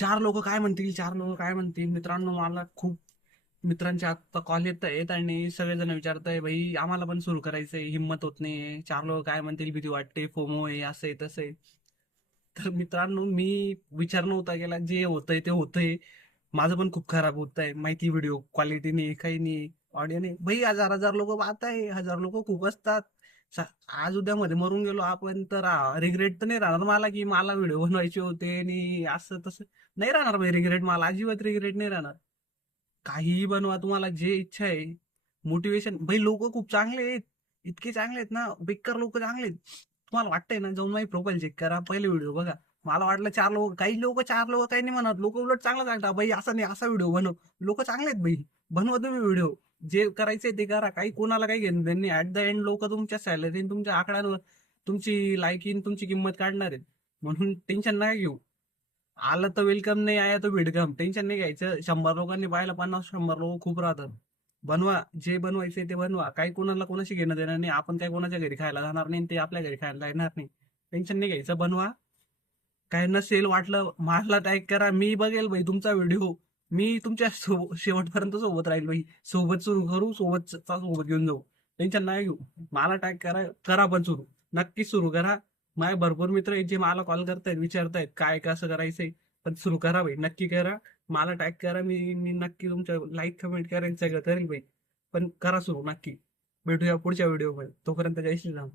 चार लोक काय म्हणतील, चार लोक काय म्हणतील. मित्रांनो, मला खूप मित्रांचे आता कॉल येत आहेत आणि सगळेजण विचारताय, भाई आम्हाला पण सुरू करायचंय, हिंमत होत नाही, चार लोक काय म्हणतील, भीती वाटते, फोमो आहे, असं आहे तसं आहे. तर मित्रांनो, मी विचार नव्हता केला, जे होतंय ते होतंय. माझं पण खूप खराब होत आहे माहिती, व्हिडिओ क्वालिटी नाही, काही नाही, ऑडिओ नाही. भाई हजार हजार लोक पाहत आहे, हजार लोक खूप असतात. स- आज उद्या मध्ये मरून गेलो आपण तर रिग्रेट तर नाही राहणार मला, की मला व्हिडिओ बनवायचे होते आणि असं तसं. नाही राहणार भाई रिग्रेट, मला अजिबात रिग्रेट नाही राहणार. काहीही बनवा, तुम्हाला जे इच्छा आहे. मोटिवेशन भाई, लोक खूप चांगले आहेत, इतके चांगले आहेत ना, बेकार लोक चांगले आहेत. तुम्हाला वाटतंय ना, जाऊन माझी प्रोफाईल चेक करा, पहिले व्हिडिओ बघा. मला वाटलं चार लोक, काही लोक, चार लोक काही नाही म्हणत, लोक उलट चांगलं सांगतात, भाई असा नाही असा व्हिडिओ बनव. लोक चांगले आहेत भाई, बनवा तुम्ही व्हिडिओ. जे करायचंय ते करा, काही कोणाला काही घेणं देणं नाही. ऍट द एंड लोक तुमच्या सॅलरी, तुमच्या आकड्यांवर, तुमची लायकी, तुमची किंमत काढणार आहेत. म्हणून टेन्शन नाही घेऊ. आलं तर वेलकम, नाही आया तर वेलकम, टेन्शन नाही घ्यायचं. 100 लोकांनी पाहिलं, 50 100 लोक खूप राहतात. बनवा, जे बनवायचे ते बनवा. काही कोणाला कोणाशी घेणं देणं नाही, आपण काही कोणाच्या घरी खायला जाणार नाही, ते आपल्या घरी खायला येणार नाही. टेन्शन नाही घ्यायचं, बनवा. काय नसेल वाटलं मला टॅग करा, मी बघेल भाई तुमचा व्हिडिओ. मी तुमच्या शेवटपर्यंत सोबत राहील भाई. सोबत सुरू करू, सोबत घेऊन जाऊ. टेन्शन नाही घेऊ. मला टॅग करा, करा पण सुरू. नक्की सुरू करा. माझे भरपूर मित्र आहेत जे मला कॉल करतायत, विचारतायत काय कसं करायचंय. पण सुरू करा भाई, नक्की करा. मला टॅग करा, मी नक्की तुमच्या लाईक कमेंट करेन, सगळं करेल भाई. पण करा सुरू नक्की. भेटूया पुढच्या व्हिडिओ मध्ये, तोपर्यंत जय श्रीराम.